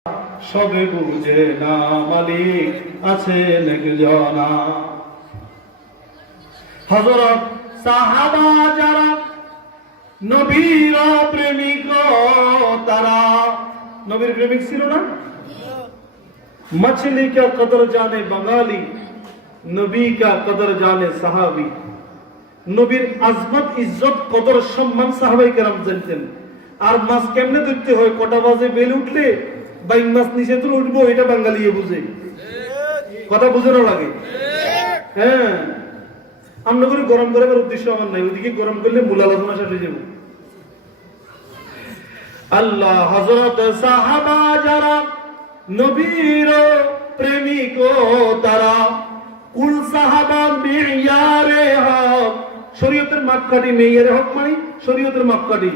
সবে বুঝে না মালিক আছেন একজনা। হযরত সাহাবা যারা নবীর প্রেমিক, তারা নবীর প্রেমিক ছিল না? मछली का कदर जाने बंगाली, नबी का कदर जाने साहाबी। নবীর আজমত ইজ্জত কদর সম্মান সাহাবায়ে কেরাম জানতেন। আর মাছ কেমনে ধরতে হয়, কটা বাজে বেল উঠলে বাইন মাছ নিচে তুলে উঠবো, এটা বাঙালিয়ে বুঝে। কথা বুঝে না লাগে? হ্যাঁ, আমরা করে গরম করার উদ্দেশ্য আমার নাই, ওদিকে গরম করলে মূল আলোচনা শেষ হয়ে যাবে। আল্লাহ হযরত সাহাবা যারা নবীর প্রেমিক, তারা কুল সাহাবা মেয়ারে হক, শরীয়তের মাপকাঠি মেয়ারে হক মানে শরীয়তের মাপকাঠি।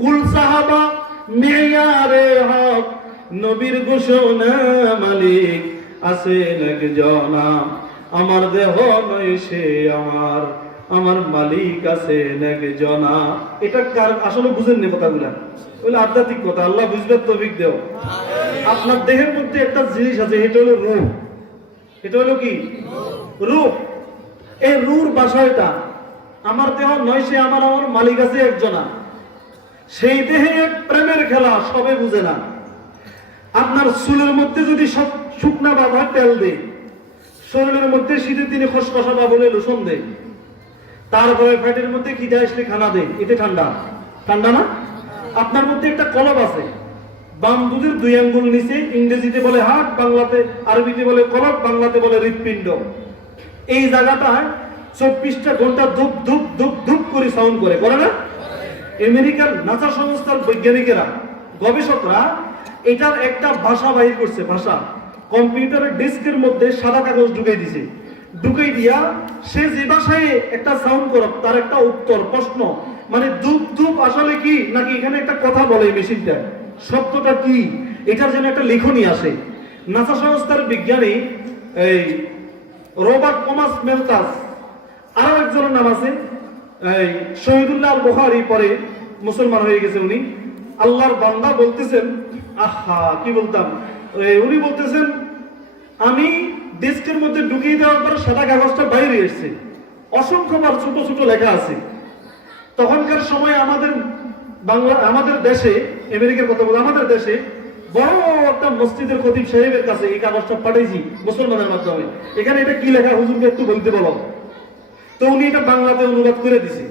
কুল সাহাবা মেয়ারে হক, নবীর ঘোষণা মালিক আছেন একজনা। আমার দেহ নয় সে আমার, আমার মালিক আছেন একজনা। এটা কার আসলে বুঝেন না কথাগুলা, বলে আধ্যাত্মিক কথা। আল্লাহ বুঝবার তৌফিক দেও। আপনার দেহের মধ্যে একটা জিনিস আছে, এটা হলো রূহ। এটা হলো কি? রূহ। এই রূহর বাসাটা আমার দেহ নয় সে আমার, আমার মালিক আছে একজনা। সেই দেহে প্রেমের খেলা সবে বুঝে না। আপনার চুলের মধ্যে যদি সব শুকনা বাবা তেল দেয়, শরীরের মধ্যে শীতের দিনে খসখসা বা বলে লোশন দেয়, তারপরে ফ্যাটের মধ্যে খিদে আসলে খানা দেয়, এতে ঠান্ডা ঠান্ডা না? আপনার মধ্যে একটা কলব আছে, বাম দুধের 2 আঙ্গুল নিচে, ইংরেজিতে বলে হার্ট, বাংলাতে আরবিতে বলে কলব, বাংলাতে বলে হৃৎপিণ্ড। এই জায়গাটায় 24টা ঘন্টা ধুপ ধুপ ধুপ ধুপ করে সাউন্ড করে না? আমেরিকার নাসা সংস্থার বৈজ্ঞানিকেরা, গবেষকরা এটার একটা ভাষা বাহির করছে। ভাষা কম্পিউটারের ডিস্কের মধ্যে সাদা কাগজ ঢুকাই দিছে, ঢুকাই দিয়া সে যে ভাষায় একটা সাউন্ড করব তার একটা উত্তর প্রশ্ন, মানে ধুপ ধুপ আসলে কি, নাকি এখানে একটা কথা বলে মেশিনটা, শব্দটা কি, এটার জন্য একটা লেখনী আসে। নাসা সংস্থার বিজ্ঞানী এই রবার্ট থমাস মেলতাস, আরো একজনের নাম আছে এই শহীদুল্লাহ আল বুখারী, পরে মুসলমান হয়ে গেছে উনি। আল্লাহর বান্দা বলতেছেন, আহা কি বলতাম, উনি বলতেছেন আমি ডেস্কের মধ্যে ঢুকিয়ে দেওয়ার পর সাদা কাগজটা বাইরে এসেছে, অসংখ্যবার ছোট ছোট লেখা আছে। তখনকার সময় আমাদের আমাদের দেশে, আমেরিকার কথা বলে, আমাদের দেশে বড় একটা মসজিদের খতিব সাহেবের কাছে এই কাগজটা পাঠাইছি মুসলমানের মাধ্যমে, এখানে এটা কি লেখা হুজুরকে একটু বলতে বলো। তো উনি এটা বাংলাতে অনুবাদ করে দিছে,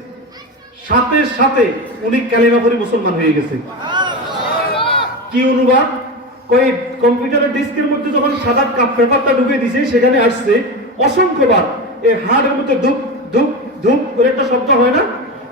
সাথে সাথে উনি কালিমা পড়ে মুসলমান হয়ে গেছে। কি অনুবাদ? কই কম্পিউটারের ডিস্কের মধ্যে যখন সাদা পেপারটা ঢুকে দিছে, সেখানে আসছে অসংখ্যবার এই হাড়ের মধ্যে ধুপ ধুপ ধুপ করে একটা শব্দ হয় না?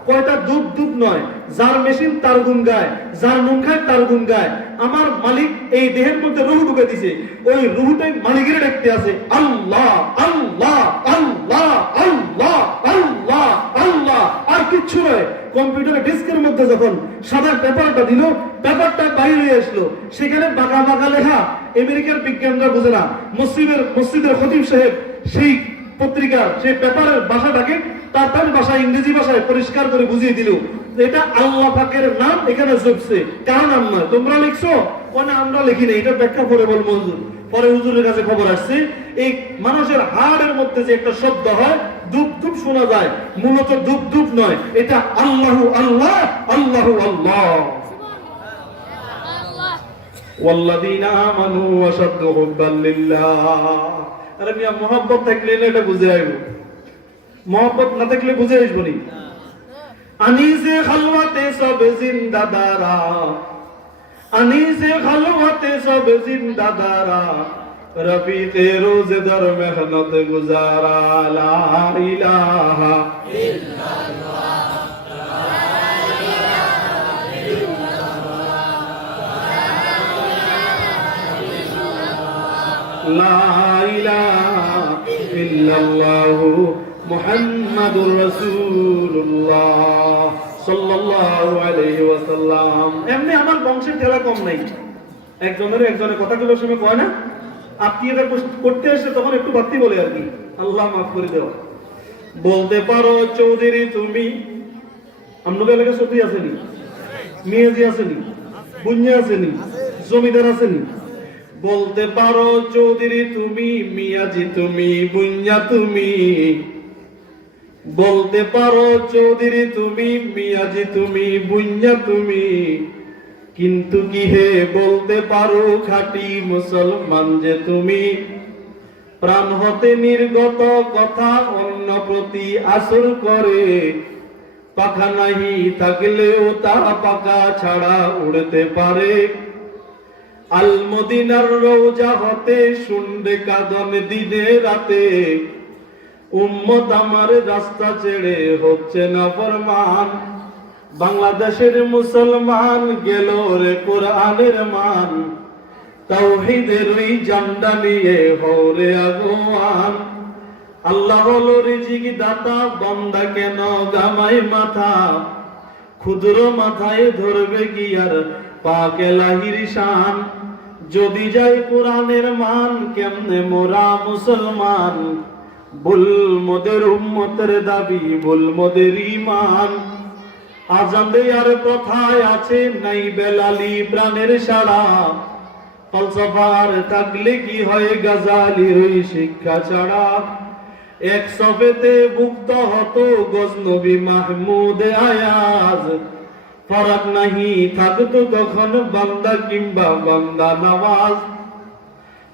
কয়টা ধুপ ধুপ নয়, যার মেশিন তার গুণ গায়, যার মন খায় তার গুণ গায়। আমার মালিক এই দেহের মধ্যে রূহ ঢুকে দিছে, ওই রূহটাই মালিকের ডাকতে আছে, আল্লাহ আল্লাহ আল্লাহ আল্লাহ আল্লাহ আল্লাহ, আর কিচ্ছু নয়। কম্পিউটারের ডিস্কের মধ্যে যখন সাদা পেপারটা দিল, পেপারটা বাইরে আসলো, সেখানে বাঁকা বাঁকা লেখা। আমেরিকার বিজ্ঞানরা বুঝে না, মসজিদের খতিব সাহেব সেই পত্রিকার সেই পেপারের ভাষাটাকে তার ভাষায়, ইংরেজি ভাষায় পরিষ্কার করে বুঝিয়ে দিল, এটা আল্লাহ পাকের নাম এখানে জপছে, কার নাম নয়। তোমরা লিখছো না, আমরা লিখি না, এটা ব্যাখ্যা করে বলবো হুজুর। পরে হুজুরের কাছে খবর আসছে, এই মানুষের হাড়ের মধ্যে যে একটা শব্দ হয়, ধুপ ধুপ শোনা যায়, মূলত ধুপ ধুপ নয়, এটা আল্লাহু আল্লাহ আল্লাহু আল্লাহ। ওয়াল্লাযীনা আমানু ওয়াশাদ্দু হুব্বান লিল্লাহ। আরে মিয়া, মোহাব্বত থাকলে এটা বুঝে আইব, মোহাব্বত না থাকলে বুঝে আসবো নি। আনিসে খালওয়াতে সব জিন্দাদারা, আনিসে খালওয়াতে সব জিন্দাদারা, রফিকে রোজদার মেহনত গুজারা, লা ইলাহা ইল্লাল্লাহ লা ইলাহা ইল্লাল্লাহু মুহাম্মাদুর রাসূলুল্লাহ সাল্লাল্লাহু আলাইহি ওয়াসাল্লাম। এমনি আমার বংশের ঠেলা কম নাই, একজনের কথাগুলোর সময় কয় না, আপনি এটা করতে এসে তখন একটু বাড়তি বলে আর কি, আল্লাহ মাফ করে দেওয়া। বলতে পারো চৌধুরী তুমি, আপনাদের এলাকায় চৌধুরী আসেনি, মেয়েজি আসেনি, বুঞ্জা আসেনি, জমিদার আসেনি, বলতে পারো চৌধুরী তুমি, মিয়াজি তুমি, বুইয়া তুমি। বলতে পারো চৌধুরী তুমি, মিয়াজি তুমি, বুইয়া তুমি, কিন্তু কি হে বলতে পারো খাঁটি মুসলমান যে তুমি। প্রাণ হতে নির্গত কথা অন্য প্রতি আসর করে, পাখা নাহি থাকলেও তা পাখা ছাড়া উড়তে পারে। আল মদিনার রওজা হতে শুনবে কাঁদন দিনে রাতে, উম্মত আমার রাস্তা ছেড়ে হচ্ছে না ফরমান। বাংলাদেশের মুসলমান গেল রে কোরআনের মান, তাওহীদের ওই ঝান্ডা নিয়ে হরে আগোয়ান। আল্লাহ হলো রিজিক দাতা, বান্দা কেন গামায় মাথা, ক্ষুদ্র মাথায় ধরবে কি আর পাক এলাহির শান। যদি যায় কোরআনের মান, কেমনে মোরা মুসলমান, বল মোদের উম্মতের দাবি, বল মোদের ঈমান। আজান দেয়ার কথায় আছে নাই বেলালি প্রাণের সাড়া, ফলসফার থাকলে কি হয় গাজালির ওই শিক্ষা ছাড়া। এক সফেতে মুক্ত হতো গজনবী মাহমুদ আয়াজ, ফরক নাহি থাকতো তখন বান্দা কিংবা বান্দা নামাজ।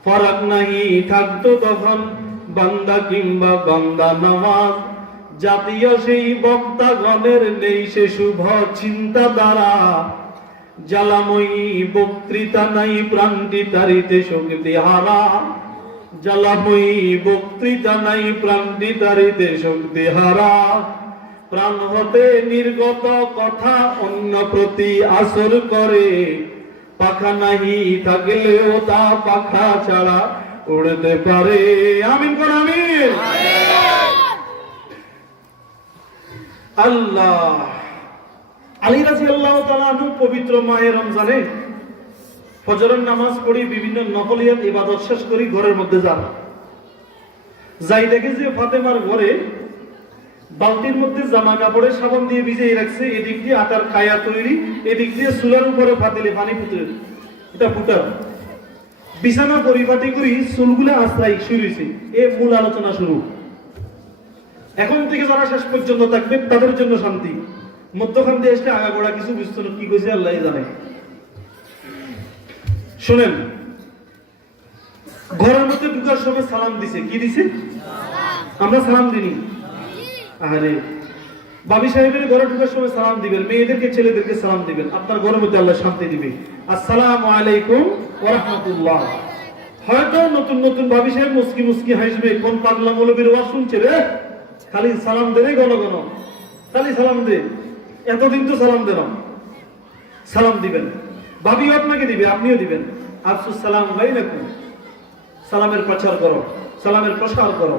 ফরক নাহি থাকতো তখন বান্দা কিংবা বান্দা নামাজ। জাতীয় সেই বক্তাগণের নেই সে শুভ চিন্তাধারা, জ্বালাময়ী বক্তৃতা নাই প্রাণটি তারিতে শক্তি হারা। জ্বালাময়ী বক্তৃতা নাই প্রাণটি তারিতে শক্তি হারা। প্রাণ হতে নির্গত কথা অন্য প্রতি আসর করে, পাখা নাহি থাকলেও তা পাখা ছাড়া উড়তে পারে। আমিন কোন আমিন। আল্লাহ আলী রাদিয়াল্লাহু তাআলা আনহু পবিত্র মাহে রমজানে ফজরের নামাজ পড়ি, বিভিন্ন নফলিয়াত ইবাদত শেষ করি, ঘরের মধ্যে যান। যাই দেখে যে ফাতেমার ঘরে বালতির মধ্যে জামা কাপড়ে সাবান দিয়ে ভিজিয়ে রাখছে, এদিক দিয়ে আটার কায়া তৈরি, এদিক দিয়ে চুলার উপরে ফাতিলে পানি ফুটে, এটা ফুটার বিছানা পরিপাটি করি, চুলগুলা আশ্রাই শুরু হয়েছে। এ মূল আলোচনা শুরু। এখন থেকে যারা শেষ পর্যন্ত থাকবে তাদের জন্য শান্তি। মধ্যখান দিয়ে এসে আগাগোড়া কিছু বুঝতো না, কি কইছে আল্লাহ জানে। শুনেন, ঘরের মধ্যে ঢুকার সময় সালাম দিছে, কি দিছে? আমরা সালাম দিনি। আরে বাবি সাহেবের ঘরে ঢুকার সময় সালাম দিবেন, মেয়েদেরকে ছেলেদেরকে সালাম দিবেন, আপনার ঘরের মধ্যে আল্লাহ শান্তি দিবে। আসসালামু আলাইকুম ওয়া রাহমাতুল্লাহ। হয়তো নতুন নতুন বাবি সাহেব মুস্কি মুস্কি হাসবে, কোন পাগলা মৌলবীর ওয়াজ শুনছে রে, খালি সালাম দে রে, ঘন ঘন খালি সালাম দে, এতদিন তো সালাম দিলাম। সালাম দিবেন, ভাবিও আপনাকে দিবে, আপনিও দিবেন। আফসুস সালাম বাইনাকুম, সালামের প্রচার করো, সালামের প্রসার করো।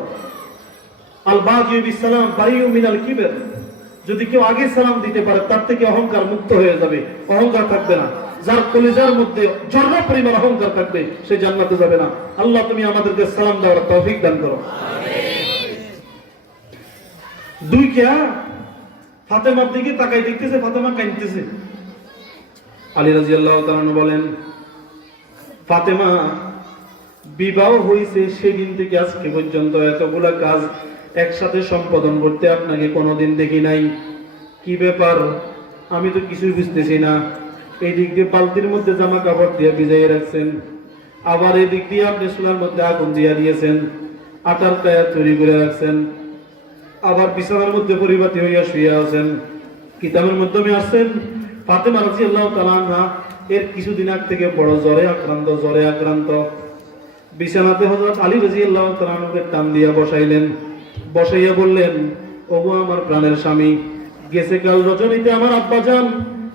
আল বাগিউ বিসসালাম বারিউ মিনাল কিবর। যদি কেউ আগে সালাম দিতে পারে তার থেকে অহংকার মুক্ত হয়ে যাবে, অহংকার থাকবে না। যার কলিজার মধ্যে জর্রা পরিমাণ অহংকার থাকবে সে জান্নাতে যাবে না। আল্লাহ তুমি আমাদেরকে সালাম দেওয়ার তৌফিক দান করো। দুই কে ফাতেমার দিকে তাকাই দেখতেছে, ফাতেমা কাঁদতেছে। আলী রাদিয়াল্লাহু তাআলা বলেন, ফাতেমা বিবাহ হয়েছে সেদিন থেকে আজকে পর্যন্ত এতগুলা কাজ একসাথে সম্পাদন করতে আপনাকে কোনোদিন দেখি নাই। কি ব্যাপার? আমি তো কিছুই বুঝতেছি না। এই দিক দিয়ে বালতির মধ্যে জামা কাপড় দিয়ে ভিজাইয়ে রাখছেন, আবার এই দিক দিয়ে আপনি চুলার মধ্যে আগুন দিয়ে দিয়েছেন, আটার কায়া তৈরি করে রাখছেন, আবার বিছানার মধ্যে পরিপাটি হইয়া শুয়ে আছেন, কিতাবের মাধ্যমে আসছেন। ফাতেমা রাদিয়াল্লাহু তাআলা আনহা এর কিছুদিন আগ থেকে বড় জ্বরে আক্রান্ত। বিছানাতে হযরত আলী রাদিয়াল্লাহু তাআলা আনহুকে টান দিয়া বসাইলেন, বসাইয়া বললেন, ওগো আমার প্রাণের স্বামী, গেছে কাল রজনীতে আমার আব্বাজান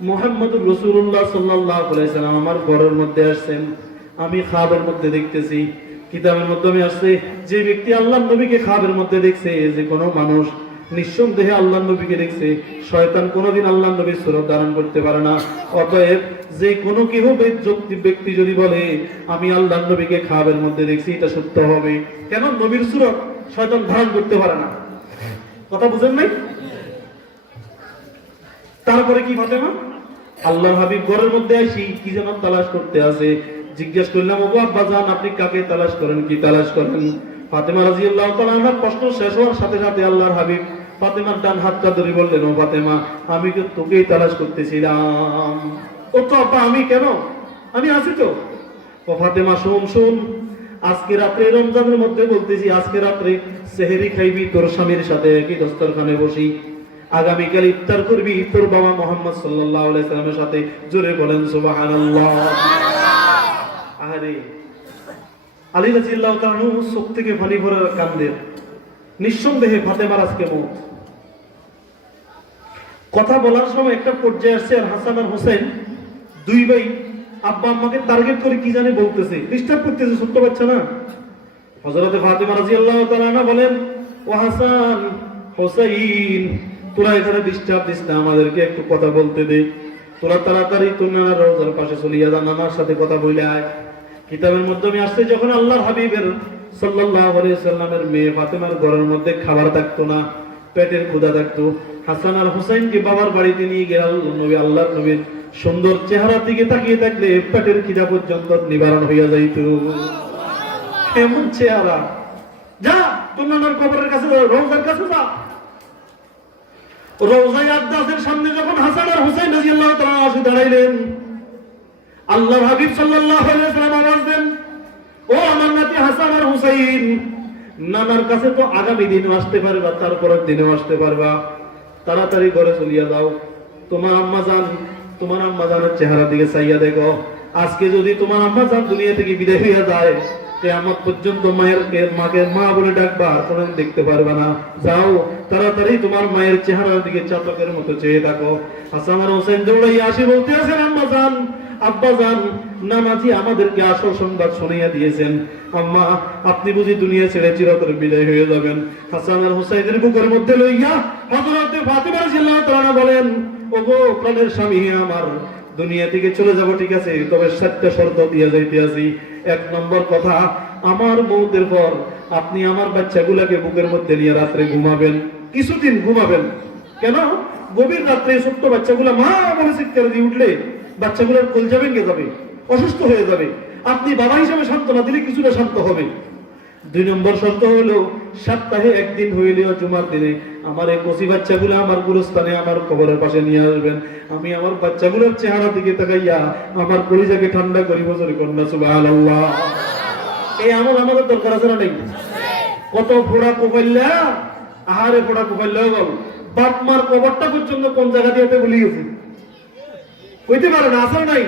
মুহাম্মদুর রাসূলুল্লাহ সাল্লাল্লাহু আলাইহি সাল্লাম আমার ঘরের মধ্যে আসছেন। আমি খাবের মধ্যে দেখতেছি, কিতাবের মাধ্যমে আসছে, যে ব্যক্তি আল্লাহর নবীকে খাবের মধ্যে দেখছে, যে কোনো মানুষ নিঃসন্দেহে আল্লাহর নবীকে দেখছে। শয়তান কোনোদিন আল্লাহর নবীর সুরত ধারণ করতে পারে না। অতএব যে কোনো কেহ ব্যক্তি যদি বলে আমি আল্লাহর নবীকে খাবের মধ্যে দেখছি, এটা সত্য হবে। কেন? নবীর সুরত শয়তান ধারণ করতে পারে না। কথা বুঝেন নাই? তারপরে কি ফাতেমা আল্লাহর হাবিব ঘরের মধ্যে আসি কি যেন তালাশ করতে আছে, জিজ্ঞেস করলাম, ওগো আব্বাজান আপনি কাকে তালাশ করেন, কি তালাশ করেন? ফাতেমা রাদিয়াল্লাহু তাআলা আনহার প্রশ্ন শেষ হওয়ার সাথে সাথে আল্লাহর হাবিব ফাতেমার ডান হাতটা ধরে বললেন, ও ফাতেমা আমি তো তোকেই তালাশ করতেছিলাম। ও তো আব্বা আমি কেন, আমি আছি তো। ও ফাতেমা শোন শোন, আজকে রাত্রে রমজানের মধ্যে বলতেছি, আজকে রাত্রে সেহরি খাইবি তোর স্বামীর সাথে একই দস্তরখানে বসি, আগামীকাল ইফতার করবি তোর বাবা মুহাম্মদ সাল্লাল্লাহু আলাইহি সাল্লামের সাথে। জোরে বলেন সুবহানাল্লাহ। আরে আলী রাদিয়াল্লাহু তাআলা চোখ থেকে পানি ভরে কান্দেন। নিঃসন্দেহে ফাতেমার আজকে মওত। কথা বলার সময় একটা পর্যায়ে আসছে, আর হাসান আর হোসেন দুই ভাই আব্বা আম্মাকে টার্গেট করে কি জানি বলতেছে, ডিস্টার্ব করতেছে, ছোট্ট বাচ্চা না। হযরতে ফাতেমা রাদিয়াল্লাহু তাআলা বলেন, ও হাসান হোসেন তোরা এখানে ডিস্টার্ব দিস না, আমাদেরকে একটু কথা বলতে দে। তোরা তাড়াতাড়ি তোর নানার রওজার পাশে চলিয়া যা, নানার সাথে কথা বলে আয়। কিতাবের মাধ্যমে আসছে, যখন আল্লাহর হাবিবের সাল্লাল্লাহু আলাইহি সাল্লামের মেয়ে ফাতেমার ঘরের মধ্যে খাবার থাকতো না, পেটের ক্ষুধা থাকতো, হাসান আর হুসাইনকে বাবার বাড়িতে নিয়ে গেল নবী। আল্লাহর নবীর সুন্দর চেহারার দিকে তাকিয়ে থাকলে পেটের খিদা পর্যন্ত নিবারণ হইয়া যাইত। কেমন চেহারা! যা তোর নানার কবরের কাছে, রওজার কাছে যা। রওজায়ে আকদাসের সামনে যখন হাসান আর হুসাইন রাদিয়াল্লাহু তাআলা এসে দাঁড়াইলেন, আল্লাহর হাবিব সাল্লাল্লাহু আলাইহি ওয়াসাল্লাম আওয়াজ দেন, ও আমার নাতি হাসান আর হুসাইন, নানার কাছে তো আগামী দিনও আসতে পারবা, তারপরের দিনেও আসতে পারবা, তাড়াতাড়ি ঘরে চলিয়া যাও। তোমার আম্মা জানের চেহারা দিকে চাইয়া দেখো, আজকে যদি তোমার আম্মা জান দুনিয়া থেকে বিদায় হইয়া যায়, কিয়ামত পর্যন্ত মাকে মা বলে ডাকবা, আর কোনদিন দেখতে পারবে না। যাও তাড়াতাড়ি তোমার মায়ের চেহারার দিকে চাতকের মতো চেয়ে থাকো। হাসান আর হোসেন দৌড়াইয়া আসি বলতে আছেন, আম্মা জান আব্বা জান, নানাজি আমাদেরকে আসল সংবাদ শুনিয়ে দিয়েছেন, আম্মা আপনি বুঝি দুনিয়া ছেড়ে চিরতরে বিদায় হয়ে যাবেন। হাসান আর হুসাইনের বুকের মধ্যে লইয়া হযরত ফাতিমা রাদিয়াল্লাহু তাআলা বলেন, ওগো প্রাণের স্বামী আমার, দুনিয়া থেকে চলে যাব ঠিক আছে, তবে 7টা শর্ত দিয়ে যাইতে আছি। 1 নম্বর কথা, আমার মওতের পর আপনি আমার বাচ্চাগুলোকে বুকের মধ্যে নিয়ে রাত্রে ঘুমাবেন, কিছুদিন ঘুমাবেন। কেন? গভীর রাত্রে ছোট্ট বাচ্চাগুলো মা বলে চিৎকার দিয়ে উঠলে বাচ্চাগুলোর কলজা ভেঙে যাবে, অসুস্থ হয়ে যাবে। আপনি বাবা হিসেবে সান্ত্বনা দিলে কিছুটা শান্ত হবে। 2 নম্বর শর্ত হলো, সপ্তাহে 1 দিন হইলেও জুমার দিনে আমার এই কচি বাচ্চাগুলো আমার গুরুস্থানে আমার কবরের পাশে নিয়ে আসবেন। আমি আমার বাচ্চাগুলোর চেহারা দিকে তাকাইয়া আমার কলিজাকে ঠান্ডা করি। বছর কন্যা সুবহানাল্লাহ। এই আমল আমাদের দরকার আছে না নাই? কত ফোড়া কোপাইলা, আহারে ফোড়া কোপাইলা বল, বাপ মার কবরটা পর্যন্ত কোন জায়গা দিয়ে ভুলে গেছি, কইতে পারে না, আসলে নাই।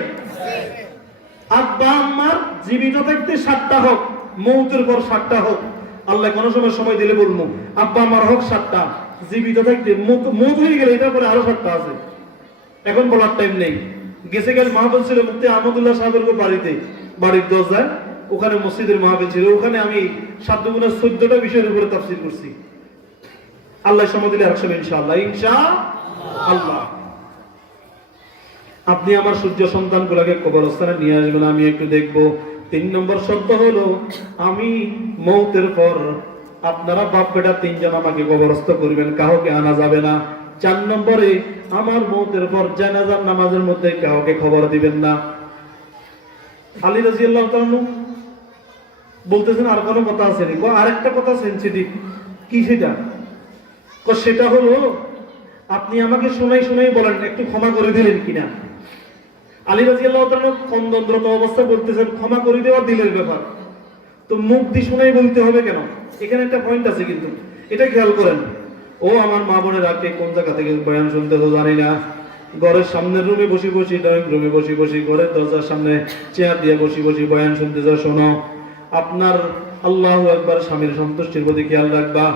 আব্বা আম্মার জীবিত থাকতে 7টা হোক, মওতের পর 7টা হোক, আল্লাহ কোন সময় দিলে বলবো, আব্বা আমার হোক 7টা, জীবিত থাকতে মওত হয়ে গেলে এটার পরে আরো 7টা আছে, এখন বলার টাইম নেই। গেছে গেল মাহফিল ছিল মুফতি আহমদুল্লাহ সাহেবের বাড়িতে, বাড়ির দরজায়, ওখানে মসজিদের মাহফিল ছিল, ওখানে আমি 7 গুণা 14টা বিষয়ের উপরে তাফসীর করছি। আল্লাহ সময় দিলে রাখছেন ইনশাআল্লাহ, ইনশাআল্লাহ। আপনি আমার সূর্য সন্তানগুলোকে কবরস্থানে নিয়ে আসবেন, আমি একটু দেখবো। 3 নম্বর শর্ত হলো, আমি মওতের পর আপনারা বাপ বেটা 3 জন আমাকে কবরস্থ করবেন, কাউকে আনা যাবে না। 4 নম্বরে, আমার মওতের পর জানাজার নামাজের মধ্যে কাউকে খবর দিবেন না। আলী রাদিয়াল্লাহু তাআলা বলতেছেন, আর কোনো কথা আছে নি? আরেকটা কথা সেনসিটিভ। কি সেটা? সেটা হলো, আপনি আমাকে শোনাই বলেন, একটু ক্ষমা করে দিলেন কিনা। আলী রাদিয়াল্লাহু তাআলা কন্দনরত অবস্থা বলতেছেন, ক্ষমা করে দেওয়া দিলের ব্যাপার, তো মুখ দিয়ে শোনাই বলতে হবে কেন? এখানে একটা পয়েন্ট আছে কিন্তু, এটা খেয়াল করেন। ও আমার মা বোনের আগে কোন জায়গা থেকে বয়ান শুনতে তো জানি না, ঘরের সামনের রুমে বসে ড্রয়িং রুমে বসে ঘরের দরজার সামনে চেয়ার দিয়ে বসে বয়ান শুনতে যাও, শোনো। আপনার আল্লাহু আকবার, স্বামীর সন্তুষ্টির প্রতি খেয়াল রাখবা।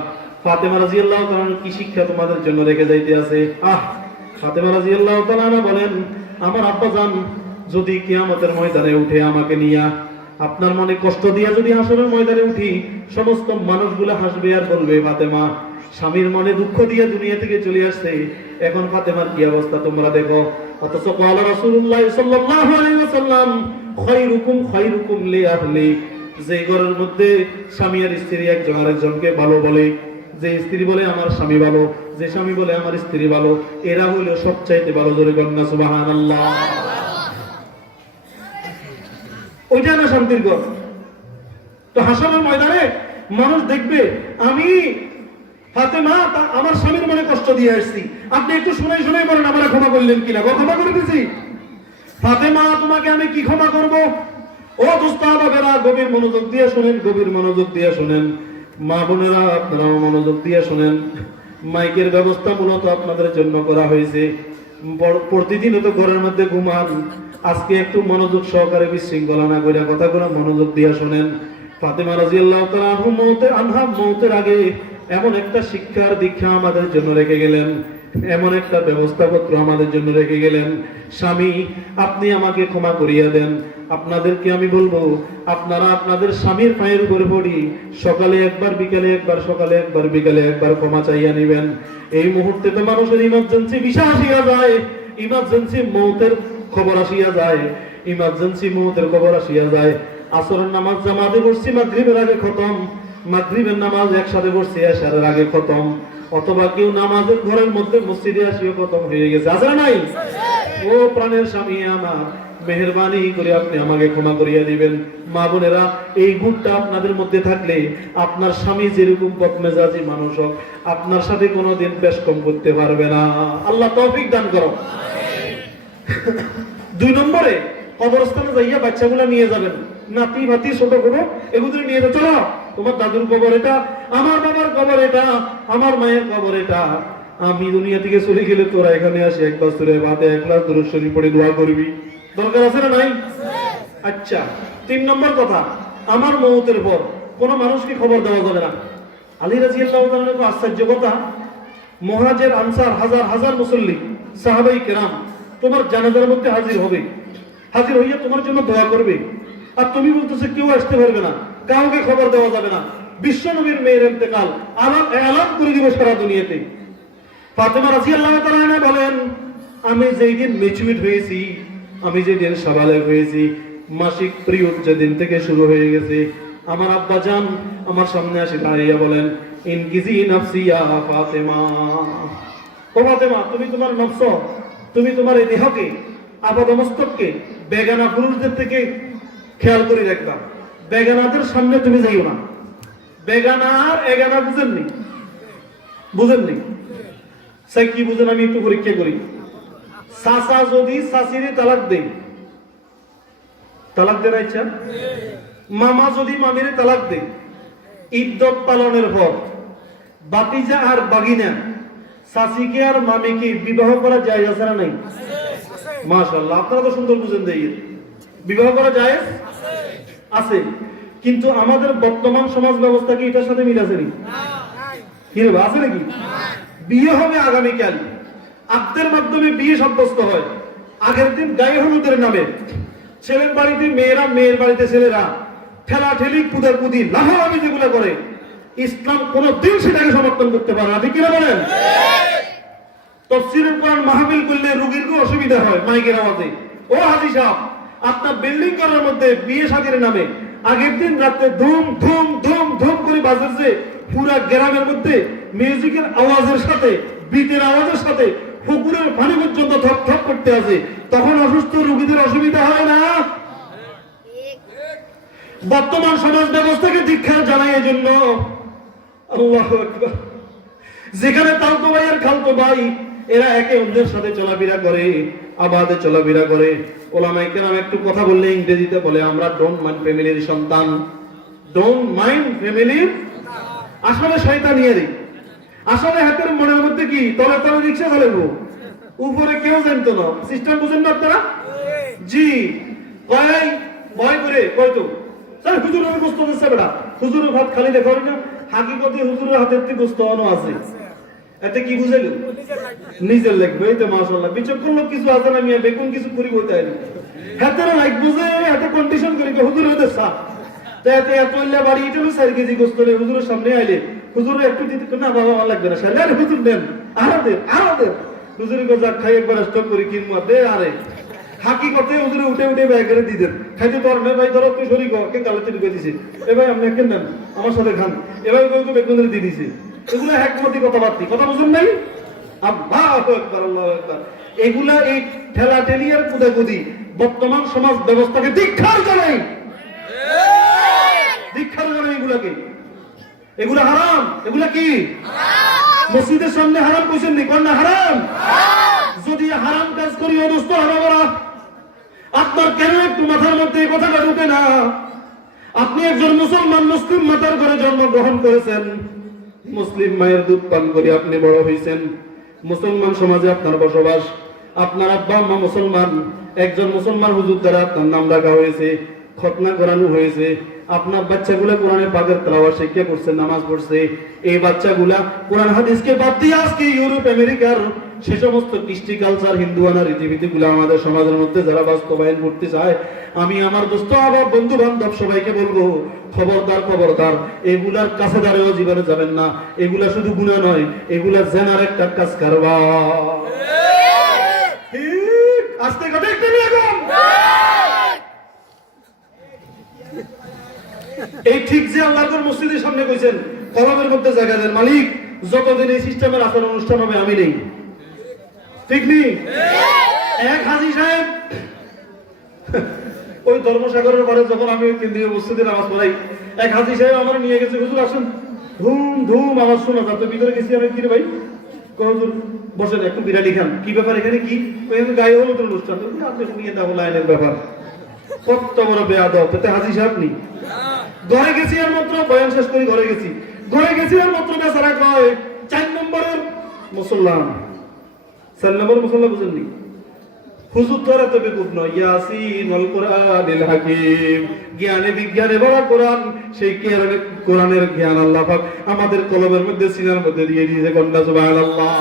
ফাতেমা রাদিয়াল্লাহু তাআলা কি শিক্ষা তোমাদের জন্য রেখে যাইতে আছে। ফাতেমা রাদিয়াল্লাহু তাআলা বলেন, আমার আব্বা জান যদি কিয়ামতের ময়দানে উঠে আমাকে নিয়া, আপনার মনে কষ্ট দিয়া যদি হাসরের ময়দানে উঠি, সমস্ত মানুষগুলো হাসবে আর বলবে, ফাতেমা স্বামীর মনে দুঃখ দিয়ে দুনিয়া থেকে চলে আসছে, এখন ফাতেমার কি অবস্থা তোমরা দেখো। অথচ ক্বালা রাসূলুল্লাহ সাল্লাল্লাহু আলাইহি ওয়াসাল্লাম, খায়রুকুম লিআহলি, যে ঘরের মধ্যে স্বামী আর স্ত্রী একজন আরেকজনকে ভালো বলে, যে স্ত্রী বলে আমার স্বামী ভালো, যে স্বামী বলে আমার স্ত্রী ভালো, এরা হলো সবচাইতে ভালো। জোরে কন্যা সুবহানাল্লাহ। ওইটা না শান্তির ঘর। তো হাসরের ময়দানে মানুষ দেখবে আমি ফাতেমা আমার স্বামীর মনে কষ্ট দিয়ে আসছি, আপনি একটু শুনে শুনে বলেন আমরা ক্ষমা করলেন কিনা? ক্ষমা করে দিয়েছি। ফাতেমা তোমাকে আমি কি ক্ষমা করব? ও দোস্তারা গভীর মনোযোগ দিয়ে শুনেন, গভীর মনোযোগ দিয়ে শুনেন। মা বোনেরা আপনারা মনোযোগ দিয়ে শুনেন। মাইকের ব্যবস্থা মূলত আপনাদের জন্য করা হয়েছে। প্রতিদিন তো ঘরের মধ্যে ঘুমান, আজকে একটু মনোযোগ সহকারে বিশৃঙ্খলা না করে কথাগুলো মনোযোগ দিয়ে শুনেন। ফাতেমা রাদিয়াল্লাহু তাআলা আনহা মওতের আগে এমন একটা শিক্ষার দীক্ষা আমাদের জন্য রেখে গেলেন, এমন একটা ব্যবস্থাপত্র আমাদের জন্য রেখে গেলেন। স্বামী, আপনি আমাকে ক্ষমা করিয়ে দেন। আপনাদেরকে আমি বলবো, আপনারা আপনাদের স্বামীর পায়ের উপরে পড়ি, সকালে একবার, বিকালে একবার, সকালে একবার, বিকালে একবার ক্ষমা চাইয়া নিবেন। এই মুহূর্তে তো মানুষের ইমার্জেন্সি ভিসা আসিয়া যায়, ইমার্জেন্সি মওতের খবর আসিয়া যায়, ইমার্জেন্সি মওতের খবর আসিয়া যায়। আসরের নামাজ জামাতে পড়ছি, মাগরিবের আগে খতম, মাগরিবের নামাজ একসাথে পড়ছি, এশারের আগে খতম, অথবা কেউ নামাজের ঘরের মধ্যে মসজিদে আসিয়া খতম হয়ে গেছে। আছে না নাই? ও প্রাণের স্বামী আমার, মেহেরবানি করে আপনি আমাকে ক্ষমা করিয়া দিবেন। মা বোনেরা, এই গুণটা আপনাদের মধ্যে থাকলে আপনার স্বামী যেরকম বদমেজাজি মানুষ হোক, আপনার সাথে কোনোদিন বেশ কম করতে পারবে না। আল্লাহ তৌফিক দান করো। 2 নম্বরে, কবরস্থানে যাইয়া বাচ্চাগুলা নিয়ে যাবেন, নাতি ভাতি ছোট কোনো এগুলো নিয়ে যাবে। চলো, তোমার দাদুর কবর এটা, আমার বাবার কবর এটা, আমার মায়ের কবর এটা। আমি দুনিয়া থেকে চলে গেলে তোরা এখানে আসি একবার সুরে বাতে 1 গ্লাস দরুদ শরীফ পড়ে দোয়া করবি। দরকার আছে না নাই? আচ্ছা, 3 নম্বর কথা, আমার মওতের পর কোন মানুষকে খবর দেওয়া যাবে না। আলী রাদিয়াল্লাহু তাআলা এর আশ্চর্য কথা, মুহাজির আনসার হাজার হাজার মুসল্লি সাহাবাই কেরাম তোমার জানাজার মধ্যে হাজির হবে, হাজির হইয়া তোমার জন্য দোয়া করবে, আর তুমি বলতেছো কেউ আসতে পারবে না, কাউকে খবর দেওয়া যাবে না। বিশ্ব নবীর মেয়ের ইন্তেকাল এলান করে দিব সারা দুনিয়াতে। ফাতেমা রাদিয়াল্লাহু তাআলা বলেন, আমি যেই দিন ম্যাচিউরড হয়েছি, আমি যেদিন সাবালেগ হয়েছি, মাসিক পিরিয়ড যেদিন থেকে শুরু হয়ে গেছে, আমার আব্বা জান আমার সামনে আসে দাঁড়িয়ে বলেন, ইনকিজি নাফসি ইয়া ফাতেমা। ও ফাতেমা, তুমি তোমার নফস, তুমি তোমার এই দেহকে, আপাদমস্তককে বেগানা পুরুষদের থেকে খেয়াল করে রাখবা। বেগানাদের সামনে তুমি যাইও না। বেগানা আর এগানা বুঝেননি? বুঝেননি? স্যার কি বুঝেন আমি একটু পরীক্ষা করি। চাচা যদি চাচিরে তালাক দেয়, তালাক দেয় ইচ্ছা, মামা যদি মামিরে তালাক দেয়, ইদ্যত পালনের পর বাতিজা আর বাগিনা চাচিকে আর মামিকে বিবাহ করা যায় আছে না নাই? মাশাআল্লাহ, আপনারা তো সুন্দর বুঝেন। দেই বিবাহ করা যায় আছে, কিন্তু আমাদের বর্তমান সমাজ ব্যবস্থা কি এটার সাথে মিল আছে নাকি? কি রে, আছে নাকি? বিয়ে হবে আগামীকাল, আব্দের মাধ্যমে বিয়ে সাব্যস্ত হয়, আগের দিন গায়ে হলুদের নামে ছেলের বাড়িতে মেয়েরা, মেয়ের বাড়িতে ছেলেরা ঠেলা ঠেলি কুদাকুদি লাফালাফি যেগুলো করে, ইসলাম কোনদিন সেটাকে সমর্থন করতে পারে না। ঠিক কিনা বলেন? তাফসীরুল কোরআন মাহফিল করলে রোগীর কি অসুবিধা হয় মাইকের আওয়াজে, ও হাজী সাহেব আপনার বিল্ডিং করার মধ্যে বিয়ে শাদীর নামে আগের দিন রাতে ধুম ধুম ধুম ধুম করে বাজছে, পুরা গ্রামের মধ্যে মিউজিকের আওয়াজের সাথে, বিটের আওয়াজের সাথে পুকুরের পানি পর্যন্ত থপ থপ করতে আছে, তখন অসুস্থ রোগীদের অসুবিধা হয় না? বর্তমান সমাজ ব্যবস্থাকে দীক্ষা জানাই এই জন্য, আল্লাহু আকবার, যেখানে তালতো ভাই আর খালতো ভাই এরা একে অন্যের সাথে চলাফেরা করে, আবাদে চলাফেরা করে। ওলামায়ে কেরাম একটু কথা বললে ইংরেজিতে বলে আমরা ডোন্ট মাইন্ড ফ্যামিলির সন্তান, ডোন্ট মাইন্ড ফ্যামিলির। আসলে শয়তানিয়ারি, আসলে হাতের মনের মধ্যে কি তলে তলে রিকশা চালাবো, উপরে কেউ জানতো না। সিস্টেম বুঝেন না আপনারা? জি, কয় ভয় করে কয়তো স্যার হুজুরের গোস্ত দিচ্ছে বেটা, হুজুরের ভাত খালি দেখা হয় না, হাকিকতে হুজুরের হাতের থেকে গোস্ত আনো আছে। এতে কি বুঝাইল? নিজের লাগবে। এই তো মাশাআল্লাহ, বিচক্ষণ লোক কিছু আছে না মিয়া, বেগুন কিছু করি বলতে হয় না, হাতের লাইক বুঝে হাতে কন্ডিশন করে হুজুর হতে সাপ তো এত এত বাড়ি এটা 4 কেজি গোস্ত হুজুরের সামনে আইলে হুজুর একটু দিতে না, বাবা আমার লাগবে না, সালে হুজুর দেন, আরো দেন, আরো দেন। হুজুরের গোজা খাই একবার স্টক করে কিনবো দে, আরে হাকিকতে হুজুরে উঠে উঠে ব্যাগ করে দিয়ে দেন, খাইতে পার না ভাই, ধরো তুই শরীর কে গালে চিনি করে দিছে, এ ভাই আপনি কেন নেন আমার সাথে খান, এবার কেউ বেগুন দিয়ে দিছে। এগুলো একমতি কথাবার্তা, কথা বুঝুন নাই? আল্লাহু আকবার, আল্লাহু আকবার। এগুলা এই ঠেলা ঠেলি আর কুদাকুদি বর্তমান সমাজ ব্যবস্থাকে দীক্ষার জানাই। এগুলাকে? এগুলা হারাম। এগুলা কি? মসজিদের সামনে হারাম কইছেন নি? কোন না হারাম? যদি হারাম কাজ করি অদস্ত হারাবরা, আপনার কেন একটু মাথার মধ্যে এই কথাটা ঢুকে না? আপনি একজন মুসলমান, মুসলিম মাতার ঘরে জন্মগ্রহণ করেছেন, মুসলিম মায়ের দুধ পান করে আপনি বড় হয়েছেন, মুসলমান সমাজে আপনার বসবাস, আপনার আব্বা আম্মা মুসলমান, একজন মুসলমান হুজুর দ্বারা আপনার নাম রাখা হয়েছে, খতনা করানো হয়েছে, আপনার বাচ্চাগুলা কোরআনে পাকের তেলাওয়াত শিক্ষা করছে, নামাজ পড়ছে। এই বাচ্চাগুলা কোরআন হাদিসকে বাদ দিয়ে আজকে ইউরোপ আমেরিকার সে সমস্ত কৃষ্টি কালচার, হিন্দুয়ানা রীতিনীতি গুলা আমাদের সমাজের মধ্যে যারা বাস্তবায়ন করতে চায়, আমি আমার দোস্ত আবার বন্ধু বান্ধব সবাইকে বলবো, খবরদার খবরদার, এগুলার কাছে দাঁড়িয়েও জীবনে যাবেন না। এগুলা শুধু গুনাহ নয়, এগুলা জেনার একটা কাজ কারবার। ঠিক আস্তে কথা একটু নিয়ে গম। এই ঠিক যে আল্লাহর মসজিদের সামনে কইছেন, কলমের মধ্যে জায়গা দেন মালিক, যতদিন এই সিস্টেমের আচার অনুষ্ঠান হবে আমি নেই। ঠিক নেই? এক হাজী সাহেব ওই ধর্মসাগরের পারে যখন আমি ওই কেন্দ্রীয় মসজিদে নামাজ পড়াই, এক হাজী সাহেব আমার নিয়ে গেছে, হুজুর আসুন, ধুম ধুম আওয়াজ শোনা যাচ্ছে। ভিতরে গেছি আমি, কি রে ভাই? হুজুর বসেন, একটু বিরিয়ানি খান। কি ব্যাপার এখানে? কি গায়ে হলুদ অনুষ্ঠান? আপনি শুনিয়ে দেবো লাইনের ব্যাপার। কত বড় বেয়াদব! এতে হাজী সাহেব নেই। ঘরে গেছি আর মাত্র বয়ান শেষ করি, ঘরে গেছি আর মাত্র বেচারা কয় 4 নম্বরের মুসলমান। 4 নম্বর মুসলমান বুঝেননি? হুজুর তো এত বেকুব নয়। ইয়াসিন আল কোরআনিল হাকিম, জ্ঞানে বিজ্ঞানে ভরা কোরআন। সেই কোরআনের জ্ঞান আল্লাহ পাক আমাদের কলবের মধ্যে, সিনার মধ্যে দিয়ে দিয়েছে। কন্যা সুবহানাল্লাহ।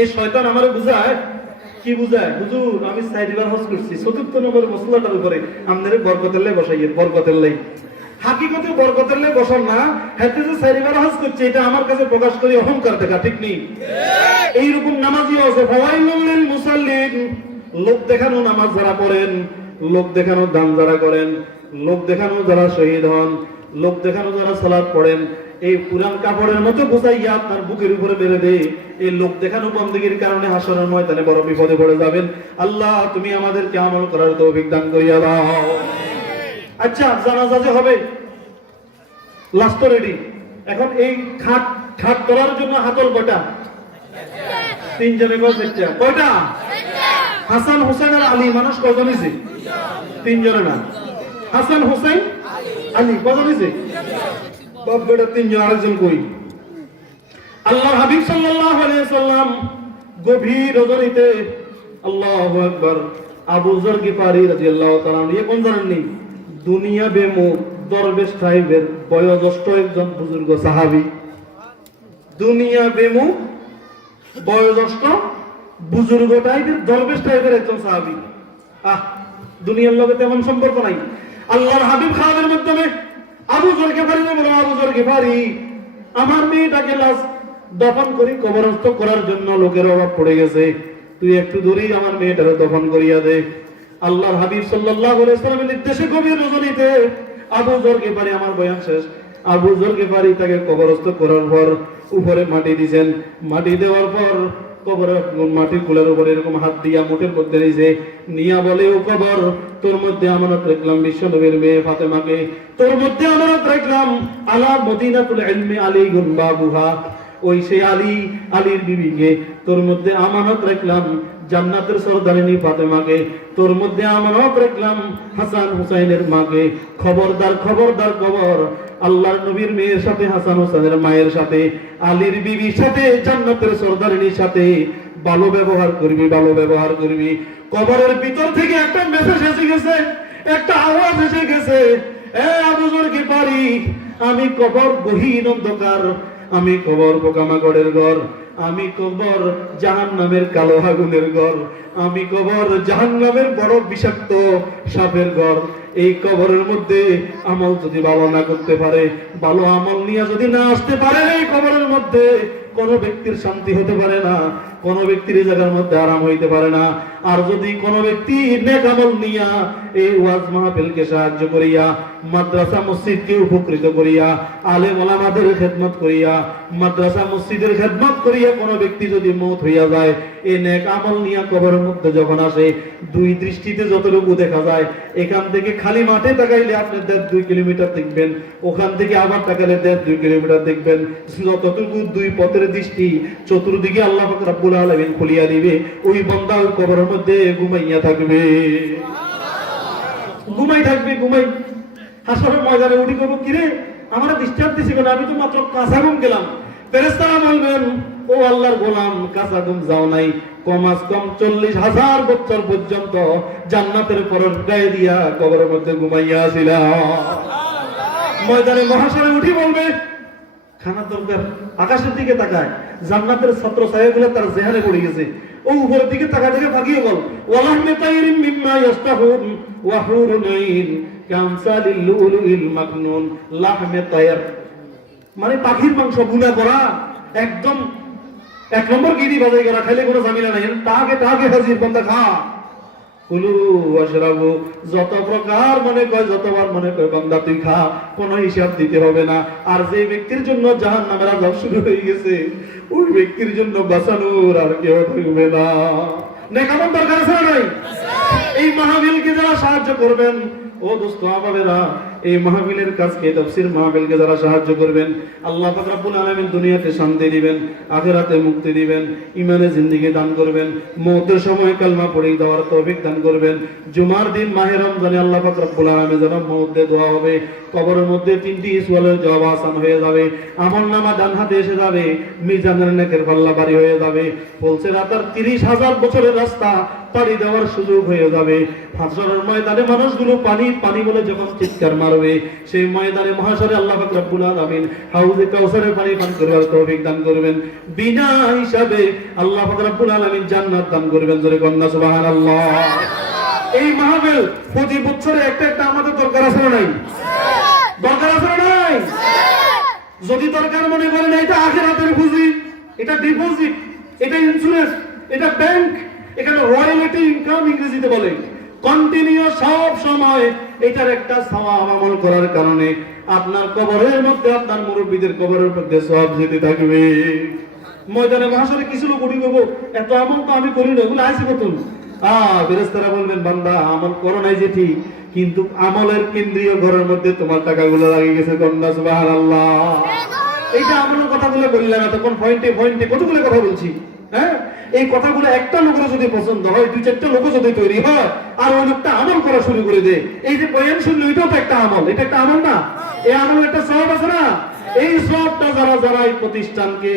এই শয়তান আমারে বুঝায়, কি বুঝায়? হুজুর আমি 4 বার হজ করছি, 4th নম্বর মসলাটার উপরে আপনারে বরকতের লাই বসাইয়ে, বরকতের লাই। হাকিকতে বরকতের লাই বসান না, হাতে যে 4 বার হজ করছে এটা আমার কাছে প্রকাশ করি অহংকার দেখা। ঠিক নেই? এইরকম নামাজিও আছে। ফাওয়াইলুল লিল মুসাল্লিন, লোক দেখানো নামাজ যারা পড়েন, লোক দেখানো দান যারা করেন, লোক দেখানো যারা শহীদ হন, লোক দেখানো যারা সালাত পড়েন, এই পুরান কাপড়ের মতো বুঝাইয়া আপনার বুকের উপরে মেরে দেয়। এই লোক দেখানো বন্দেগীর কারণে হাসরের ময়দানে বড় বিপদে পড়ে যাবেন। আল্লাহ তুমি আমাদেরকে আমল করার তৌফিক দান করিয়া দাও। আচ্ছা, জানাজা যে হবে, লাস্ট রেডি। এখন এই খাট তোলার জন্য হাতল কয়টা? 3 জনে কয়টা? কয়টা? হাসান হোসেন আর আলী মানুষ কয়জন হয়েছে? 3 জনে না। হাসান হোসেন আলী কয়জন হয়েছে? বাপ বেটা 3 জন। আরেকজন কই? আল্লাহ হাবিব সাল্লাল্লাহু আলাইহি সাল্লাম গভীর রজনীতে, আল্লাহু আকবার, আবু যর গিফারি রাদিয়াল্লাহু তাআলা নিয়ে কোন জানেননি? দুনিয়া বেমুখ দরবেশ সাহেবের বয়োজ্যেষ্ঠ একজন বুজুর্গ সাহাবী। দুনিয়া বেমুখ বয়োজ্যেষ্ঠ বুজুর্গ টাইপের দরবেশ টাইপের একজন সাহাবী। দুনিয়ার লগে তেমন সম্পর্ক নাই। আল্লাহর হাবিব খাওয়ার মাধ্যমে আবু যর গিফারি বলে, আবু যর গিফারি, আমার মেয়েটাকে লাশ দফন করি, কবরস্থ করার জন্য লোকের অভাব পড়ে গেছে, তুই একটু দূরেই আমার মেয়েটারে দফন করিয়া দে। আল্লাহর হাবিব সাল্লাল্লাহু আলাইহি ওয়াসাল্লামের নির্দেশে গভীর রজনীতে আবু যর গিফারি, আমার বয়ান শেষ, আবু যর গিফারি তাকে কবরস্থ করার পর উপরে মাটি দিয়েছেন। মাটি দেওয়ার পর কবরের মাটির কুলের উপরে এরকম হাত দিয়া মুঠের মধ্যে নিয়েছে, নিয়া বলে, ও কবর, তোর মধ্যে আমানত রাখলাম বিশ্ব নবীর মেয়ে ফাতেমাকে, তোর মধ্যে আমানত রাখলাম আলা মদিনাতুল ইলমি আলীগুন বাবুহা, ওই সেই আলীর বিবিকে, তোর মধ্যে আমানত রাখলাম জান্নাতের সরদারিনী ফাতেমাকে, তোর মধ্যে আমানত রাখলাম হাসান হুসাইনের মাকে। খবরদার খবরদার খবর, আল্লাহর নবীর মেয়ের সাথে, হাসান হুসাইনের মায়ের সাথে, আলীর বিবির সাথে, জান্নাতের সরদারিনীর সাথে ভালো ব্যবহার করবি, ভালো ব্যবহার করবি। কবরের ভিতর থেকে একটা মেসেজ এসে গেছে, একটা আওয়াজ এসে গেছে, এ আবু যর গিফারি, আমি কবর গহীন অন্ধকার, আমি কবর পোকামাকড়ের ঘর, আমি কবর জাহান্নামের কালো আগুনের ঘর, আমি কবর জাহান্নামের বড় বিষাক্ত সাপের ঘর। এই কবরের মধ্যে আমল যদি ভালো না করতে পারে, ভালো আমল নিয়ে যদি না আসতে পারে, এই কবরের মধ্যে কোন ব্যক্তির শান্তি হতে পারে না। কোন ব্যক্তির এই জায়গার মধ্যে আরাম হইতে পারে না। আর যদি কোন ব্যক্তি নেক আমল নিয়া এই ওয়াজ মাহফিলকে সাহায্য করিয়া, মাদ্রাসা মসজিদকে উপকৃত করিয়া, আলেম ওলামাদের খেদমত করিয়া, মাদ্রাসা মসজিদের খেদমত করিয়া কোন ব্যক্তি যদি মওত হইয়া যায়, এই নেক আমল নিয়া কবরের মধ্যে যখন আসে, দুই দৃষ্টিতে যতটুকু দেখা যায়, এখান থেকে খালি মাঠে তাকাইলে আপনি 1.5-2 কিলোমিটার দেখবেন, ওখান থেকে আবার তাকাইলে 1.5-2 কিলোমিটার দেখবেন। যতটুকু দুই পথের দৃষ্টি চতুর্দিকে আল্লাহ পাক রব্বুল আলামিন খুলিয়া দিবে, ওই বান্দা ওই কবরের মধ্যে ঘুমাইয়া থাকবে, ঘুমাই থাকবে, ঘুমাই। হাসরের ময়দানে উঠি করবো, কিরে আমার ডিস্টার্ব দিছি কেন, আমি তো মাত্র কাঁচা ঘুম গেলাম। ফেরেশতারা বলবেন, ও আল্লাহর গোলাম, কাঁচা ঘুম যাও নাই, কমাস কম 40,000 বছর পর্যন্ত জান্নাতের পরশ গায়ে দিয়া কবরের মধ্যে ঘুমাইয়া ছিলা। ময়দানে মহাশরে উঠি বলবে, খানা দরকার, আকাশের দিকে তাকায়, জান্নাতের ছত্র ছায়াগুলো তার জেহানে পড়ে গেছে, ও উপরের দিকে তাকায় থেকে তাকিয়ে বল, ওয়ালাহমি তাইরিম মিম্মা ইয়াস্তাহুন ওয়া হুরুন আইন কামসালিল লুলুইল মাকনুন। লাহমে তায়র মানে পাখির মাংস বুনা করা, একদম 1 নম্বর গিরি বাজাই করা, খাইলে কোনো ঝামেলা নাই, টাকে টাকে হাজির, বান্দা খা। কুলু ওয়াশরাবু, যত প্রকার মনে কয়, যতবার মনে কয় বান্দা তুই খা, কোনো হিসাব দিতে হবে না। আর যে ব্যক্তির জন্য জাহান্নামের আযাব শুরু হয়ে গেছে, ওই ব্যক্তির জন্য বাঁচানোর আর কেউ থাকবে না। নেক আমল দরকার আছে না নাই? এই মাহফিলকে যারা সাহায্য করবেন, ও দোস্ত আবাবেরা, এই মাহফিলের কাজকে, তাফসীর মাহফিলকে যারা সাহায্য করবেন, আল্লাহ পাক রব্বুল আলামিন দুনিয়াতে শান্তি দিবেন, আখিরাতে মুক্তি দিবেন, ঈমানে জিন্দেগি দান করবেন, মওতের সময় কালমা পড়ে দেওয়ার তৌফিক দান করবেন। জুমার দিন মাহে রমজানে আল্লাহ পাক রব্বুল আলামিন যেন মওতে দোয়া হবে, কবরের মধ্যে 3টি সওয়ালের জবাব আসান হয়ে যাবে, আমলনামা ডান হাতে এসে যাবে, মিজানের নেকের পাল্লা ভারী হয়ে যাবে, বলছে রাতার 30,000 বছরের রাস্তা পাড়ি দেওয়ার সুযোগ হয়ে যাবে। হাসরের ময়দানে মানুষগুলো পানি পানি বলে যখন চিৎকার মারবে, সেই ময়দানে মহাশরে আল্লাহ পাক রব্বুল আলামিন হাউজে কাউসারের পানি পান করার তৌফিক দান করবেন, বিনা হিসাবে আল্লাহ পাক রব্বুল আলামিন জান্নাত দান করবেন। জোরে কন্যা সুবহানাল্লাহ। এই মাহফিল প্রতি বছরে একটা একটা আমাদের দরকার আছে না নাই? দরকার আছে না নাই? যদি দরকার মনে করেন, এটা আখিরাতের পুঁজি, এটা ডিপোজিট, এটা ইন্স্যুরেন্স, এটা ব্যাংক, এখানে রয়্যালটি ইনকাম ইংরেজিতে বলে, কন্টিনিউ সব সময় এটার একটা সওয়াব আমল করার কারণে আপনার কবরের মধ্যে, আপনার মুরব্বিদের কবরের মধ্যে সওয়াব যেতে থাকবে। ময়দানে মহাশরে কিছু লোক উঠি করবো, এত আমল তো আমি করি না, এগুলো আইসি কত। ফেরেশতারা বলবেন, বান্দা আমল করো নাই যে ঠিক, কিন্তু আমলের কেন্দ্রীয় ঘরের মধ্যে তোমার টাকাগুলো লাগে গেছে। কন্যা সুবহানাল্লাহ। এইটা আমলের কথাগুলো বললাম, এতক্ষণ পয়েন্টে পয়েন্টে কতগুলো কথা বলছি। হ্যাঁ, এই কথাগুলো একটা লোকের যদি পছন্দ হয়, 2-4টা লোক যদি তৈরি হয়, আর ওই লোকটা আমল করা শুরু করে দেয়, এই যে বয়ান শুনলো, এটাও তো একটা আমল, এটা একটা আমল না? এই আমল একটা সওয়াব আছে না? এই সওয়াবটা যারা যারা এই প্রতিষ্ঠানকে,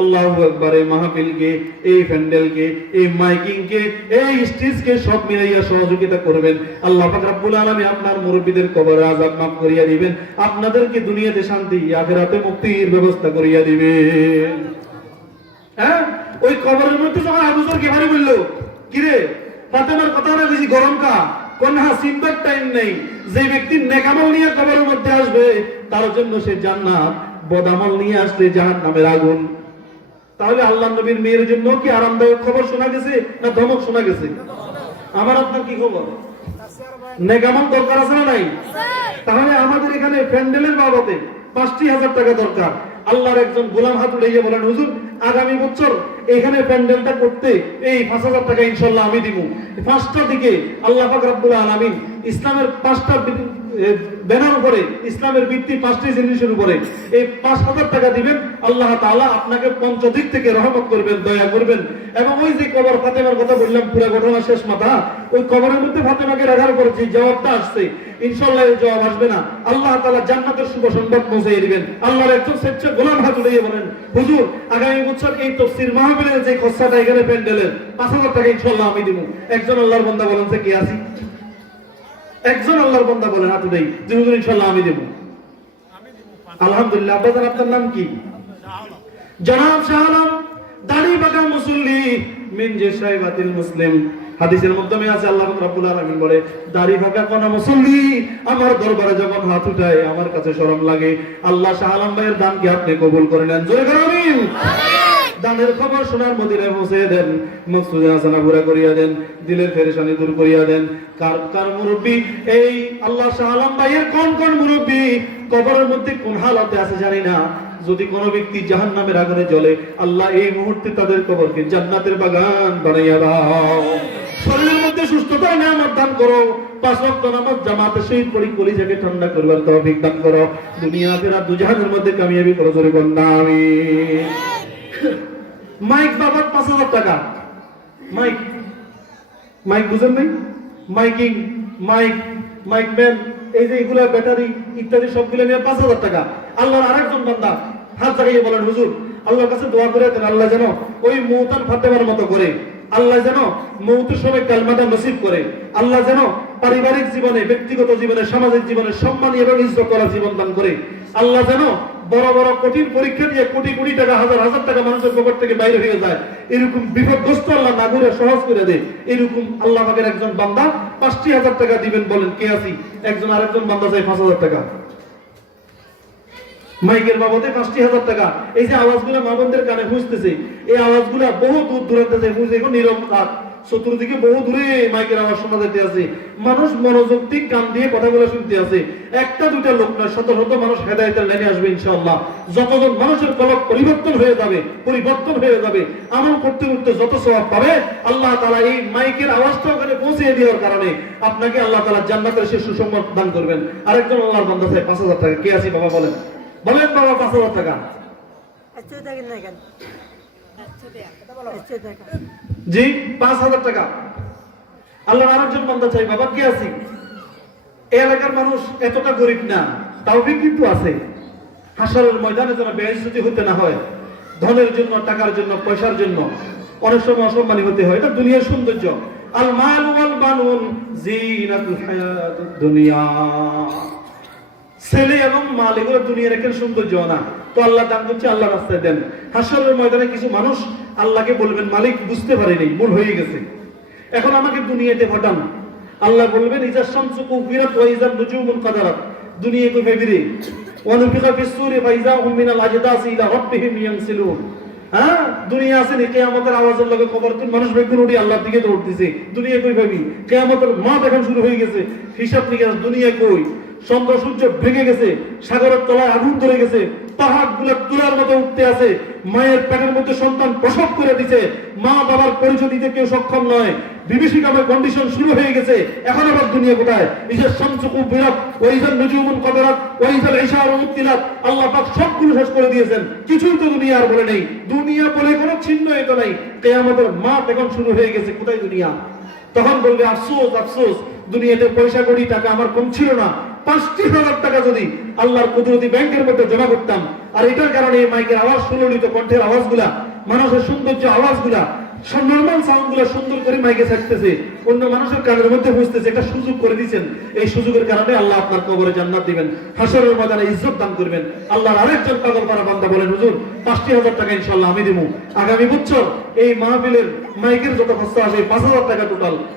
আল্লাহু আকবার, এই মাহফিলকে, এই প্যান্ডেলকে, এই মাইকিংকে, এই স্টেজকে সব মিলাইয়া সহযোগিতা করবেন, আল্লাহ পাক রব্বুল আলামিন আপনার মুরব্বিদের কবরের আযাব মাফ করিয়া দিবেন, আপনাদেরকে দুনিয়াতে শান্তি, আখিরাতে মুক্তির ব্যবস্থা করিয়া দিবেন। হ্যাঁ, ওই কবরের মধ্যে যখন আবু যর গিফারি বলল, কিরে ফাতেমার কথা না বেশি গরম কা, কোন হাসিনবার টাইম নেই, যে ব্যক্তি নেকামল নিয়ে কবরের মধ্যে আসবে তার জন্য সে জান্নাত, বদামল নিয়ে আসলে জাহান্নামের আগুন। তাহলে আল্লাহর নবীর মেয়ের জন্য কি আরামদায়ক খবর শোনা গেছে না ধমক শোনা গেছে? আমার আপনার কি খবর? নেকামল দরকার আছে না নাই? তাহলে আমাদের এখানে প্যান্ডেলের বাবদে 50,000 টাকা দরকার। আল্লাহর একজন গোলাম হাত উঠাইয়া বলেন, হুজুর আগামী বছর এখানে প্যান্ডেলটা করতে এই 5,000 টাকা ইনশাআল্লাহ আমি দিব। 5টা দিকে আল্লাহ পাক রব্বুল আলামিন ইসলামের 5টা ব্যানার উপরে, ইসলামের ভিত্তি 5টি জিনিসের উপরে এই 5,000 টাকা দিবেন, আল্লাহ তাআলা আপনাকে পঞ্চদিক থেকে রহমত করবেন, দয়া করবেন। এবং ওই যে কবর ফাতেমার কথা বললাম, পুরো ঘটনা শেষ মাথা, ওই কবরের মধ্যে ফাতেমাকে রাখার পর যে জবাবটা আসছে, ইনশাআল্লাহ এই জবাব আসবে না, আল্লাহ তাআলা জান্নাতের শুভ সংবাদ পৌঁছে দিবেন। আল্লাহর একজন স্বেচ্ছা গোলাম হাত উঠিয়ে বলেন, হুজুর আগামী বছর এই তাফসীর মাহফিলের যে খরচাটা এখানে প্যান্ডেলের 5,000 টাকা ইনশাআল্লাহ আমি দিব। একজন আল্লাহর বান্দা বলেন যে কি আছি? একজন আল্লাহর বান্দা বলেন হাত উঠাই যে হুজুর ইনশাআল্লাহ আমি দেব। আলহামদুলিল্লাহ। আপনার নাম কি? জনাব শাহ আলম, দাড়ি বাঁকা মুসল্লি মিন জাশাইবাতিল মুসলিম। হাদিসের মাধ্যমে আছে আল্লাহ রাব্বুল আলামিন বলে, দাড়ি বাঁকা কোন মুসল্লি আমার দরবারে যখন হাত উঠায় আমার কাছে শরম লাগে। আল্লাহ শাহ আলম ভাইয়ের দানকে আপনি কবুল করে নেন। জোরে করে আমিন। দানের খবর শোনার মদিনায় পৌঁছে দেন, মকসুদে হাসানা পুরা করিয়া দেন, দিলের পেরেশানি দূর করিয়া দেন। কার কার মুরব্বী এই আল্লাহ শাহ আলম ভাইয়ের কোন কোন মুরব্বী কবরের মধ্যে কোন হালতে আছে জানি না। যদি কোন ব্যক্তি জাহান্নামের আগুনে জ্বলে, আল্লাহ এই মুহূর্তে তাদের কবরকে জান্নাতের বাগান বানাইয়া দাও। শরীরের মধ্যে সুস্থতা নিয়ামত দান করো। 5 ওয়াক্ত নামাজ জামাতে শহীদ পড়ি কলিজাকে ঠান্ডা করবার তৌফিক দান করো। দুনিয়া আখিরাত দুজাহানের মধ্যে কামিয়াবি করো। জোরে বল না আমিন। মাইক বাবদ 5000 টাকা। মাইক মাইক বুঝেন নাই? মাইকিং, মাইক, মাইক ম্যান, এই যে এগুলা ব্যাটারি ইত্যাদি সবগুলো নিয়ে 5000 টাকা। আল্লাহর আরেকজন বান্দা হাত জাগিয়ে বলেন, হুজুর আল্লাহর কাছে দোয়া করে দেন, আল্লাহ যেন ওই মৌতান ফাতেমার মতো করে, আল্লাহ যেন মৌতের সময় কালমাটা নসিব করে, আল্লাহ যেন পারিবারিক জীবনে, ব্যক্তিগত জীবনে, সামাজিক জীবনে সম্মানী এবং ইজ্জত করা জীবন দান করে, আল্লাহ যেন বড় বড় কঠিন পরীক্ষা দিয়ে কোটি কোটি টাকা, হাজার হাজার টাকা মানুষের পকেট থেকে বাইরে হয়ে যায়, এরকম বিপদগ্রস্ত আল্লাহ না করে সহজ করে দেয়। এরকম আল্লাহ পাকের একজন বান্দা 5000 টাকা দিবেন, বলেন কে আছি? একজন আরেকজন বান্দা চাই 5000 টাকা। মাইকের বাবদে 5000 টাকা। এই যে আওয়াজগুলো মা বোনদের কানে হুঁজতেছে, এই আওয়াজগুলো বহু দূর দূরান্তে যায়, হুঁজে এখন নীরব রাত, চতুর্দিকে বহু দূরে মাইকের আওয়াজ শোনা যেতে আছে। মানুষ মনোযোগ দিয়ে কান দিয়ে কথাগুলো শুনতে আছে। একটা দুইটা লোক নয়, শত শত মানুষ হেদায়েতের লাইনে আসবে ইনশাআল্লাহ। যতজন মানুষের কলব পরিবর্তন হয়ে যাবে, আমল করতে করতে যত সওয়াব পাবে, আল্লাহ তাআলা এই মাইকের আওয়াজটা ওখানে পৌঁছে দেওয়ার কারণে আপনাকে আল্লাহ তাআলা জান্নাতের সে সুসংবাদ দান করবেন। আরেকজন আল্লাহর বান্দা চাই 5000 টাকা। কে আছি বাবা? বলেন বলেন বাবা, 5000 টাকা। জি 5000 টাকা। আল্লাহর আরেকজন বান্দা চাই বাবা। কে আছি? এই এলাকার মানুষ এতটা গরিব না, তাওফিক কিন্তু আছে। হাসরের ময়দানে যেন বেইজ্জতি হতে না হয়, ধনের জন্য, টাকার জন্য, পয়সার জন্য অনেক সময় অসম্মানী হতে হয়। এটা দুনিয়ার সৌন্দর্য। আল মাল ওয়াল বানুন জিনাতুল হায়াতুদ দুনিয়া। ছেলে এবং মাল এগুলো দুনিয়ার একটা সৌন্দর্য না। তো আল্লাহ দান করছে, আল্লাহ রাস্তায় দেন। হাসরের ময়দানে কিছু মানুষ আল্লাহকে বলবেন, মালিক বুঝতে পারিনি, ভুল হয়ে গেছে, এখন আমাকে দুনিয়াতে পাঠান। আল্লাহ বলবেন, ইজা শামসু কুবিরাত ওয়া ইজা নুজুমুন কাদারাত। দুনিয়া কো ফেবিরে ওয়া নুফিখা ফিস সূরি ফাইজা হুম মিনাল আজদাসি ইলা রাব্বিহিম ইয়ানসিলুন। হ্যাঁ, দুনিয়া আছে নি, কিয়ামতের আওয়াজের লগে খবর তুই মানুষ বেগুন উঠি আল্লাহর দিকে দৌড়তেছে। দুনিয়া কই ভাবি কিয়ামতের মাঠ এখন শুরু হয়ে গেছে, হিসাব নিকাশ দুনিয়া কই। চন্দ্র সূর্য ভেঙে গেছে, সাগরের তলায় আগুন ধরে গেছে, পাহাড় গুলো তুলার মতো উঠতে আছে, মায়ের পেটের মধ্যে সন্তান প্রসব করে দিছে, মা বাবার পরিচয় দিতে কেউ সক্ষম নয়, বিভীষিকাময় কন্ডিশন শুরু হয়ে গেছে। এখন আবার দুনিয়া কোথায়? ইজা শামসু কুবিরাত ওয়া ইজা নুজুমুন কাদারাত ওয়া ইজা ইশারু মুতিলাত। আল্লাহ পাক সবগুলো শেষ করে দিয়েছেন, কিছুই তো দুনিয়া আর বলে নেই। দুনিয়া বলে কোনো চিহ্ন এটা নাই। কিয়ামতের মাঠ এখন শুরু হয়ে গেছে, কোথায় দুনিয়া? তখন বলবে, আফসোস আফসোস, দুনিয়াতে পয়সা কড়ি টাকা আমার কম ছিল না, 5000 টাকা যদি আল্লাহর কুদরতি ব্যাংকের মধ্যে জমা করতাম। আর এটার কারণে এই মাইকের আওয়াজ, সুললিত কণ্ঠের আওয়াজগুলা, মানুষের সৌন্দর্য আওয়াজগুলা, নরমাল সাউন্ডগুলা সুন্দর করে মাইকে ছাড়তেছে, অন্য মানুষের কানের মধ্যে পৌঁছতেছে। একটা সুযোগ করে দিয়েছেন। এই সুযোগের কারণে আল্লাহ আপনার কবরে জান্নাত দিবেন, হাসরের ময়দানে ইজ্জত দান করবেন। আল্লাহর আরেকজন পাগল পারা বান্দা বলেন, হুজুর 5000 টাকা ইনশাআল্লাহ আমি দেব। আগামী বছর এই মাহফিলের মাইকের যত খরচা আসে 5000 টাকা টোটাল